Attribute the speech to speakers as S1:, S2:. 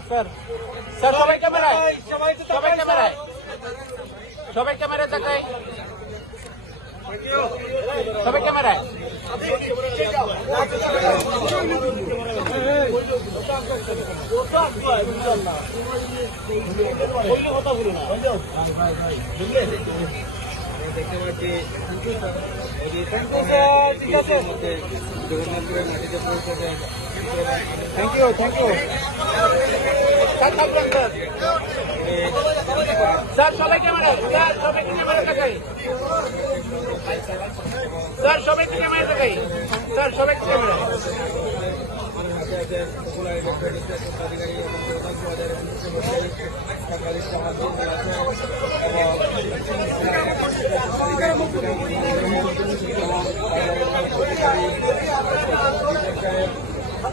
S1: sir
S2: sir সবাই ক্যামেরায়
S1: সবাই
S2: ক্যামেরায় সবাই ক্যামেরায় তাকাই সবাই ক্যামেরায়
S3: দেখতে পাচ্ছি
S1: thank you thank you
S2: sir সবাই ক্যামেরায় স্যার সবাই ক্যামেরা তাকাই স্যার সবাই ক্যামেরা তাকাই স্যার সবাই
S3: সত্ত্বাধিকারী এবং